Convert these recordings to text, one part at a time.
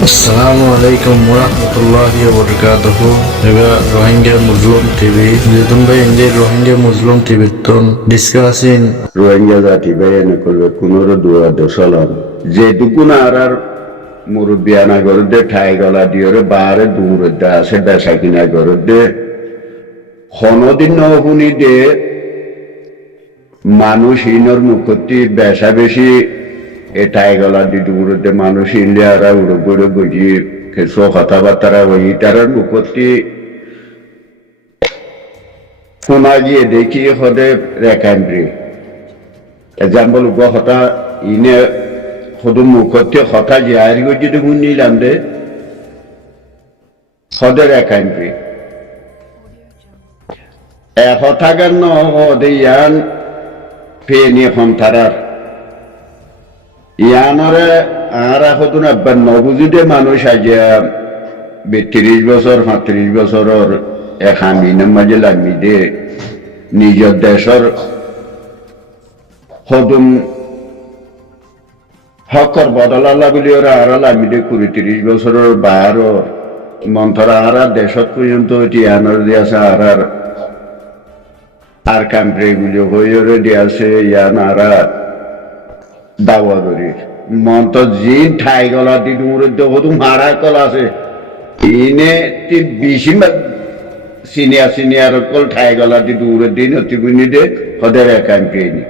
আসসালামু আলাইকুম ওরহমতুল্লাহি ওবরকাতুহু এবা রোহিঙ্গা মুসলিম টিভি যেতুন ভাই ইন্ডি রোহিঙ্গা মুসলিম টিভি তন ডিসকাসিং রোহিঙ্গা জাতি বাইয়ানে করবে পুনরো দুয়া দশলাম যেটুকু না আর মুরব্বিয়ানা গরদে ঠাই গলা দিয়রে বারে দূরদে আছে বেসা কিনা গরদে হনদিন নহুনি দে মানুষ ইনর মুখতি বেসা বেশি এ ঠাই গলা দি দূরদে মানুষ ইনলে আর উড়ো গুড়ো বুঝি কেসো কথাবার্তা ওই তারার মুখতি শোনা গিয়ে দেখি হদে রেখান্ড্রি এক্সাম্পল হতা ইনে সদু মুখতে হতা জিয়ারি যদি শুনিলাম দে হদে রেখান্ড্রি হতা গান হদে ইয়ান ফেনি হন্তারার ইয়ানরে আর হতুন আব্বার নবুজুদে মানুষ আজিয়া ৩০ বছর ৩৫ বছরের এক হামিনের মাঝে লাগি দে নিজের দেশের হদুম হকর বদলালা বলি ওরা আর লাগি দে ২০-৩০ বছরের বারো মন্থরা আর দেশত পর্যন্ত টিয়ানোর দিয়েছে আর কান্ট্রি গুলি হয়ে দিয়েছে ইয়ান আর দাওয়া করি মন্ত যে ঠাই গলা দি দূরত্ব হদুম হারা কলা আছে ইনে বেশি সিনিয়র কল ঠাই গলা দি দূরের দিন অতিগুনি দে হদের একান পেয়ে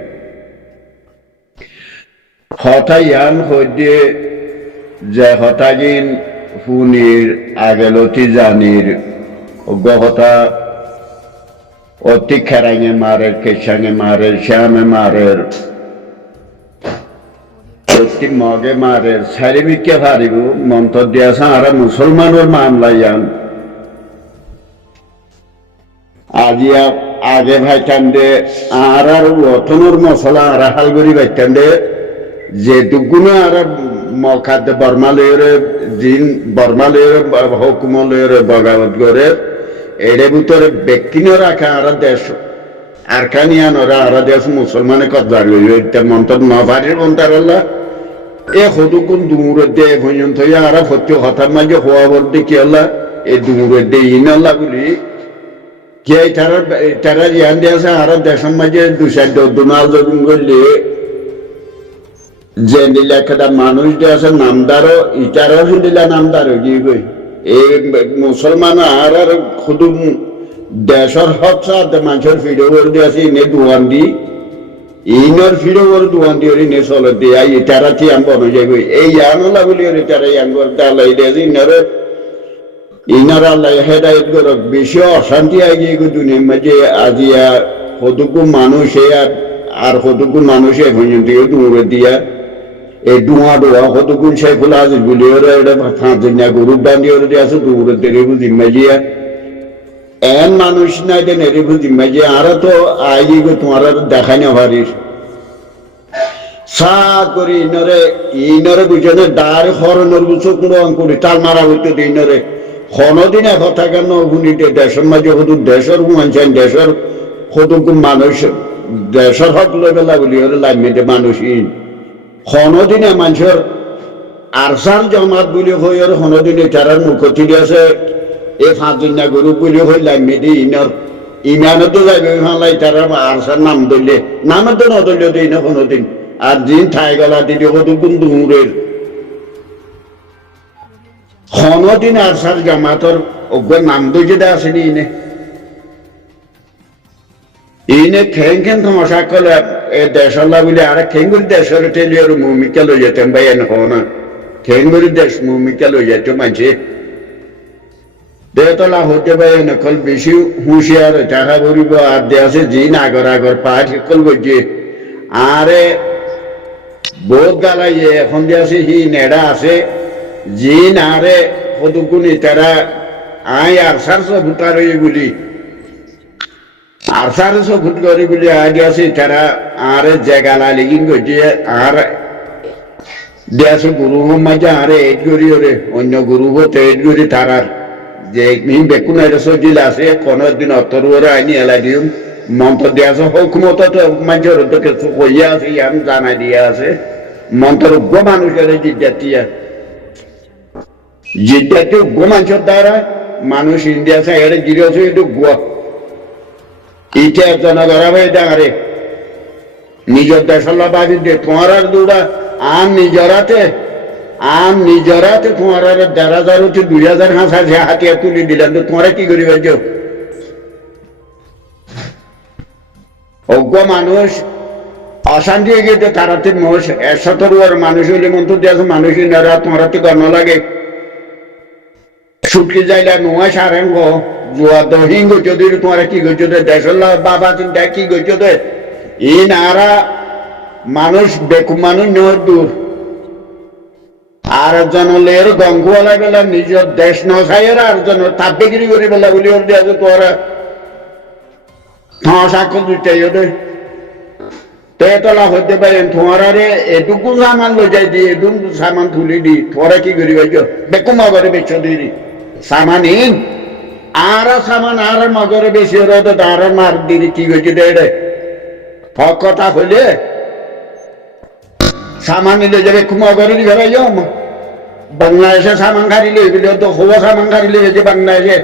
হতা ইয়ান হইতে যে হতাগিন ফুনির আগেলতি জানির হতা অতি খেরাঙে মারের কেশাঙে মারের শ্যামে মারের অতি মগে মারের সারিবিকে হারিব মন্তর দিয়াছে আর মুসলমানের মামলা ইয়ান আজিয়া আগে ভাইটান দে আর অথনুর মশলা আর হালগরি ভাইটান দে যেটুকুনো আর মখাদ্য বর্মালয়ের জিন বর্মালয়ের হুকুমলয়ের বগাবত করে এর ভিতরে ব্যক্তিনও রাখা আর দেশ আর কানিয়ানরা আর দেশ মুসলমানে কবজা লইতে মন্তর নভারির মন্তার আল্লাহ এ হদুকুন দূরের দে পর্যন্ত আর সত্য হঠাৎ মাঝে হওয়া বলতে কি আল্লাহ এই দূরের দে ইন আল্লাহ বলি কে তারা জ্ঞান দিয়েছে আর দেশের মাঝে দুসাধ্য দুনাল যখন করলে যে দিলে একটা মানুষ দিয়েছে নামদারও ইটারও দিলা নামদারও কি কই এই মুসলমান আর শুধু দেশের হক সাথে মানুষের ফিরে করে দিয়েছে ইনে দোয়ান দি ইনর ফিরে করে দোয়ান দিয়ে ইনে চলে দিয়ে ইটারা কি আম বনো যাই কই এই আনলা বলি ইটারা ইয়াং করতে আল্লাহ দিয়েছে ইনার আল্লাহ হেদায়ত করক বেশি অশান্তি আগিয়ে দুনিয়ার মাঝে আজিয়া কতটুকু মানুষ আর কতটুকু মানুষ এখন থেকে দূরে দিয়া এই ডুয়া কতটুকু শেখুল আজিজ বলি ওরা এটা ফাঁচিনা গরু বান্ধি ওরা দিয়ে আছে দূরে দেরে বুঝি মাঝিয়া এন মানুষ নাই দেন এরে বুঝি মাঝিয়া আর তো আইগি তোমার দেখাই না পারিস সা করি ইনরে বুঝে ডার হরণের বুঝো কোনো অঙ্কুরি টাল মারা হইতে ইনরে কোনদিন কথা কেন শুনিতে দেশের মাঝে শুধু দেশের হুমানছেন দেশের কতটুকু মানুষ দেশের হক লই পেলা বলি ওরা লাগমিতে মানুষই কোনদিনে মানুষের আরসার জমাত বলি হই আর কোনদিনে তারার মুখতি আছে এই ফাঁচিনা গরু বলি হই লাগমিতে ইমানে তো যাইবে ফালাই তারা আরসার নাম ধরলে নামে তো নধরলে দিই না কোনোদিন আর দিন ঠাই গলা দিদি কতটুকু দূরের কোনদিন আরসার জামাতর অজ্ঞান নাম দইতে আসেনি ইনে খেং তমাশা করলে এ দেশাল্লাহ বলে আর খেঙ্গুরি দেশের টেলিয়ার মুমিকা লই যেতেন ভাই এন হনা খেঙ্গুরি দেশ মুমিকা লই যেত মানছে দেতলা হতে ভাই নকল বেশি হুঁশিয়ার টাকা ভরিব আর দেশে জিন আগর পাঠ কল গজে আরে বহুত গালাই এখন দেশে হি নেড়া আছে জিন আরে কতগুনি তারা আই আর সারশো ভুটার বলি আর সারশো ফুট করে বলি আগে আছে তারা আর জায়গা লিগিন করছে আর দেশ গুরু মাঝে আরে এড করি ওরে অন্য গুরু হতে এড করি তারার যে বেকুন সজিল আছে কোনো দিন অতর ওরা আইনি এলাই দিম মন্ত্র দিয়ে আছে হুকুমত তো মাঝে কিছু কইয়া আছে জানাই দিয়া আছে মন্ত্র মানুষের জিজ্ঞাসিয়া যেটা একটু গোমাঞ্চর দ্বারা মানুষ ইন্ডিয়া সাইডে গিরে আছে একটু গোয়া ইটা জনগণ ভাই ডাঙারে নিজের দেশল্লা বাবি দে তোমার আর দুটা আম নিজরাতে তোমার আর ১,৫০০ হচ্ছে ২,০০০ হাঁস আছে হাতিয়া তুলি দিলেন তো তোমরা কি করি ভাই অজ্ঞ মানুষ অশান্তি হয়ে গেছে তারাতে মানুষ ১০০ মানুষ হইলে মন্ত্র দিয়ে মানুষ ইনারা তোমরা তো গণ লাগে ছুটকি যাইলা নোয়া সারেন গো জুয়া দহিং গইছো দিল তোমরা কি গইছো দে দেশল্লা বাবা চিন্তা কি গইছো দে ই নারা মানুষ বেকুব মানুষ নর দূর আর জনলের গঙ্গুয়ালা বেলা নিজের দেশ নসাইয়ের আর জন তাপ বিক্রি করি বেলা বলি ওর দিয়ে তোরা সাক্ষর দুইটাই ওদের তেতলা হইতে পারেন তোমার এটুকু সামান লই যাই দি এটুকু সামান তুলি দি তোরা কি করি ভাই বেকুমা করে বেচ দিদি সামান ইন আর সামান আর মগরে বেশি হতো তার মার দিদি কি করছি দে হক কথা হইলে সামান নিলে যাবে কুমা করে দি ভাই বাংলাদেশে সামান খারিলে তো হওয়া সামান খারিলে হয়েছে বাংলাদেশে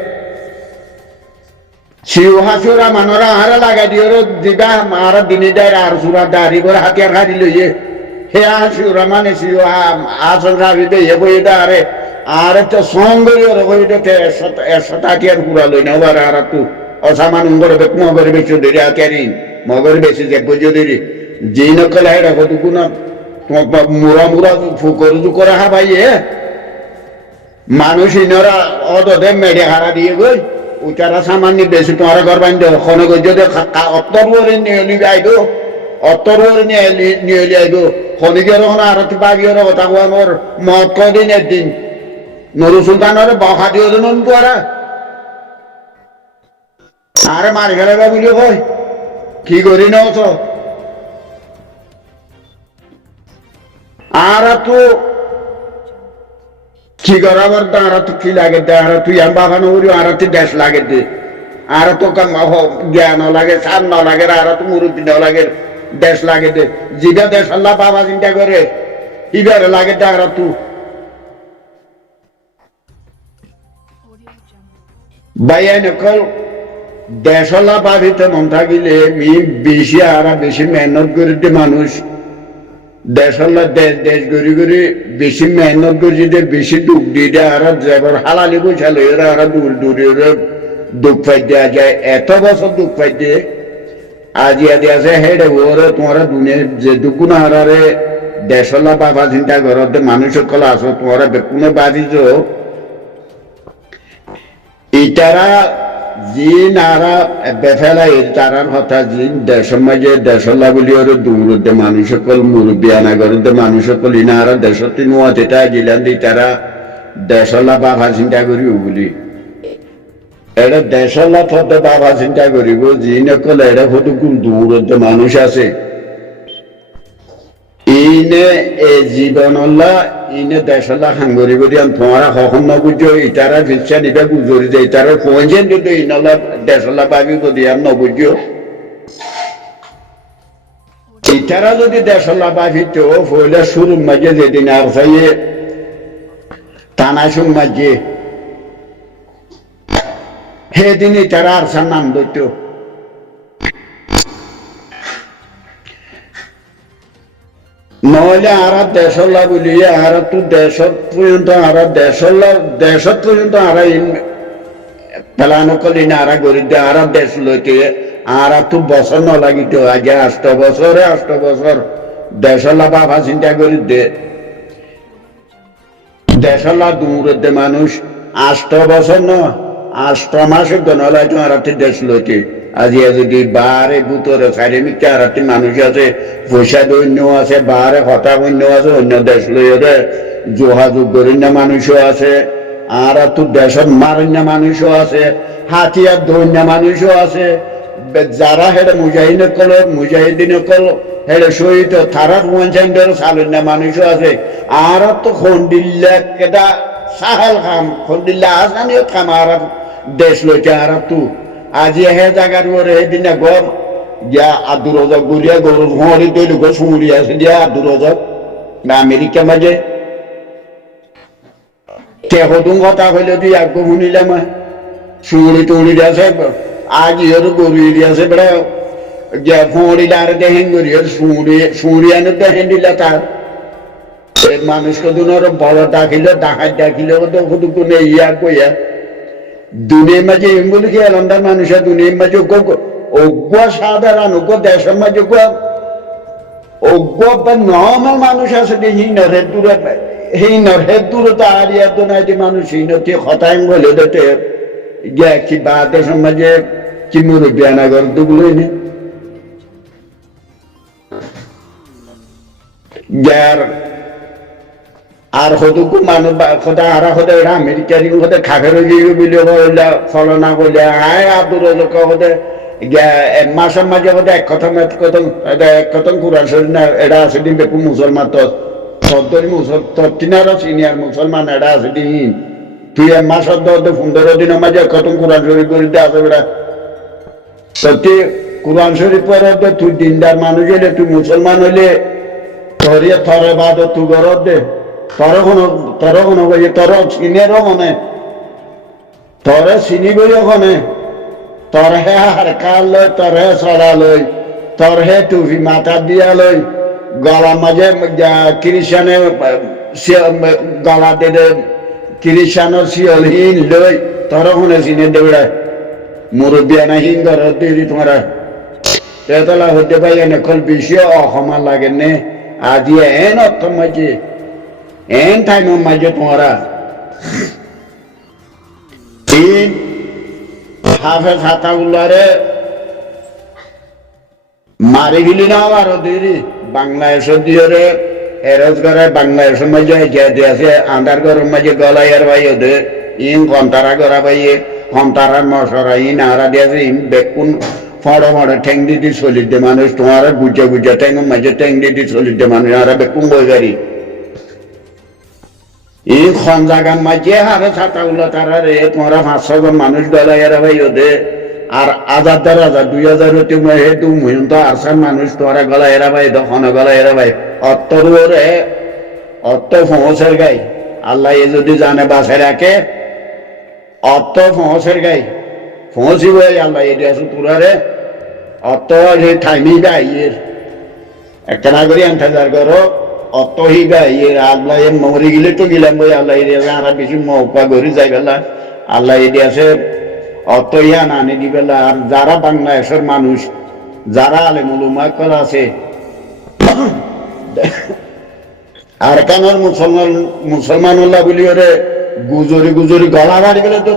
শিওহাসুরা মানরা হারা লাগাই দিয়ে দিবা মারা দিনে দেয় আর সুরা দাঁড়ি করে হাতিয়ার খারি লইয়ে হে শিওরা মানে শিওহা আসল খাবি এ বই আরে আর তো সঙ্গরি ওর বইটা ১০০ হাতিয়ার পুরা লই না ওবার আর তু অসামান উঙ্গর বেক মগরে বেশি ধরে হাতিয়ারি মগরে বেশি যে বুঝে দিলি যেই নকল হয় রাখো তুকু না মুরা ফুকর করে হা ভাই মানুষ ইনরা অদে মেডে হারা দিয়ে গই উচারা সামান্য বেশি তোমার ঘর বান্ধ খনে গই অত্তর নিয়ে আইব অত্তর নিয়ে আইব খনিকের আর বাগিয়ের কথা কোয়ানোর মত কদিন একদিন নুরু সুলতানের বখা দিয়ে দিন তোরা আরে মারি ফেলাবা বলি কই কি করি না আর তো কি করাবার আর তো কি লাগে আর তুই আম বাগানো করি আর তুই দেশ লাগে দে আর তো জ্ঞান লাগে সার ন লাগে আর তো মুরব্বী ন লাগে দেশ লাগে দে যেটা দেশ আল্লাহ বাবা চিন্তা করে ইবারে লাগে দে আর তুই বাইয়া নকল দেশলা বাবিতে মন থাকিলে বেশি আর বেশি মেহনত করে দে মানুষ দেশলা দেশ গড়ি গড়ি বেশি মেহনত করে যদি বেশি দুঃখ দিয়ে দেয় আর যাবার হালালি বসালে এরা আর দূর দুঃখ পাই দেওয়া যায় এত বছর দুঃখ পাই দিয়ে আজিয়া দিয়া আছে হেডে ওরে তোমার দুনিয়া যে দুঃখ না হারারে দেশলা বাবা চিন্তা করতে মানুষ সকল আসো তোমার বেকুনে বাদিছ ইটারা জিন আরা বেফেলা তারার কথা জিন দেশের মাঝে দেশলা বলি ওর দূরতে মানুষ সকল মুরব্বী আনা করতে মানুষ সকল ইনারা দেশতে নোয়া যেটা গিলান দি তারা দেশলা বাবা চিন্তা করিব বলি এটা দেশলা থতে বাবা চিন্তা করিব জিন সকল এটা হতো কোন দূরতে মানুষ আছে ইনে এ জীবনলা ইনে দেশলা হাঙ্গরি করি তোমারা কখন নবুঝো ইটারা ফিরছা নিবে গুজরি যে ইটারা পৌঁছেন যদি ইনলা দেশলা পাবি যদি আর নবুঝো ইটারা যদি দেশলা পাবি তো ফইলা শুরুর মাঝে যেদিন আর চাইয়ে টানাসুর মাঝে সেদিন ইটারা আর সার নাম দইতো নহলে আর দেশলা বলিয়ে আর তো দেশত পর্যন্ত আর দেশত পর্যন্ত আর পেলানো কলি না আর গরিব আর দেশ লইতে আর তো বছর ন লাগিত আগে ৮ বছর দেশলা বাবা চিন্তা করি দে দেশলা দূর দে মানুষ ৮ বছর ন ৮ মাসে গণলাই তো আর দেশ লইতে আজি যদি বারে বুতরে চারি মিথ্যা আর মানুষ আছে পয়সা দৈন্য আছে বারে হতা অন্য আছে অন্য দেশ লইরে যোগাযোগ করিন্য মানুষও আছে আর তো দেশত মারিন্য মানুষও আছে হাতিয়ার দৈন্য মানুষও আছে যারা হেডে মুজাহিদিন কল হেডে শহীদ তারা পঞ্চায়েতের সালন্য মানুষও আছে আর তো খন্ডিল্লা কেটা সাহাল খাম খন্ডিল্লা আসানিও খাম আর দেশ লইতে আর তো আজি হে জায়গার ওরে এদিন গর গিয়া আদুরজক গুলিয়া গরু হরি তৈল গো সুমুরি আছে দিয়া আদুরজক না আমেরিকা মাঝে কে হতুন কথা হইলে তুই আগ্য শুনিলাম শুঁড়ি টুড়ি আছে আজ ইহর গরু আছে বেড়া যে ফোঁড়িলা আর দেখেন করি শুঁড়ি আনে দেখেন দিলা তার মানুষকে দুনোর বড় ডাকিল ডাকিল কোনো ইয়া কইয়া দুনিয়ার মাঝে এম বলে কি আলাদা মানুষের দুনিয়ার মাঝে অজ্ঞ সাধারণ অজ্ঞ দেশের মাঝে অজ্ঞ বা নর্মাল মানুষ আছে হিনর দূরে তো আর ইয়াদ নাই যে মানুষ হিনতি হতাং বলে দেতে কি বা দেশের মাঝে কি মুরব্বী আনাগর দুগুলোই নেই যার আর হতুকু মানুষ সদা হারা সদা এটা আমেরিকারি সদা খাখের বিলিও বলে ফলনা বলে আয় আদুর লোক সদা মাসের মাঝে সদা এক কথা কুরান শরীফ না এটা আছে দিন বেকু মুসলমান তত্তিনারও সিনিয়র মুসলমান এটা আছে দিন তুই মাসের 15 দিনের মাঝে এক কথা কুরান শরীফ করিতে আছে বেড়া সত্যি কুরান শরীফ পরে তুই দিনদার মানুষ হইলে তুই মুসলমান হইলে তোরিয়ে থরে বাদ তুই গরত দে তর কোনো বই তর চিনেরও মনে তরে চিনি বই ওখানে তোর হে হারকার লই তোর হে চড়া লই তোর হে টুপি মাথা দিয়া লই গলা মাঝে খ্রিস্টানে গলা দিলে খ্রিস্টানের শিয়লহীন লই তোর কোনো চিনে দেবড়ায় মুরব্বী আনাহীন ঘর দিদি তোমরা তেতলা হতে পাই এনেকল বেশি অসমান লাগে নে আজি এন অর্থ মাঝে এন টাইমের মাঝে তোমরা তিন হাফেজ হাতাগুলারে মারি গেলি না আবার দেরি বাংলাদেশের দিয়ে এরজ করে বাংলাদেশের মাঝে যে আছে আন্ধার ঘরের মাঝে গলাইয়ার ভাই ওদের ইন ঘন্টারা গড়া ভাইয়ে ঘন্টারার মশরা ইন আরা দিয়েছে ইন বেকুন ফড়ো ফড়ো ঠেং দিদি চলিত দে মানুষ তোমার গুজে গুজে ঠেঙের মাঝে ঠেং দিদি চলিত দে মানুষ আরা বেকুন বই গাড়ি এই খন জায়গার মাঝে হারে ছাতাগুলো তারা রে তোমরা 500 জন মানুষ গলাইয়ার ভাই ওদের আর 1000 2000 হতে হে তু মুহিন্ত আসার মানুষ তোরা গলাইয়ার ভাই দখন গলাইয়ার ভাই অত্তরে অত্ত ফোঁসের গাই আল্লাহ এ যদি জানে বাসায় রাখে অত্ত ফোঁসের গাই ফোঁসি বই আল্লাহ এটি আসু তোরারে অত্ত সে থাইমি গাইয়ের একটা না করি ইন্তজার করো অত হি গাইয়ের আল্লাহ মরি গেলে তো গেলাম বই আল্লাহ এরিয়া আর বেশি মৌকা করি যাই বেলা আল্লাহ এটি আছে অত ইয়া নানি দি বেলা আর যারা বাংলাদেশের মানুষ যারা আলেমুল উলামা করা আছে আর কানার মুসলমান বলি ওরে গুজরি গলা বাড়ি গেলে তো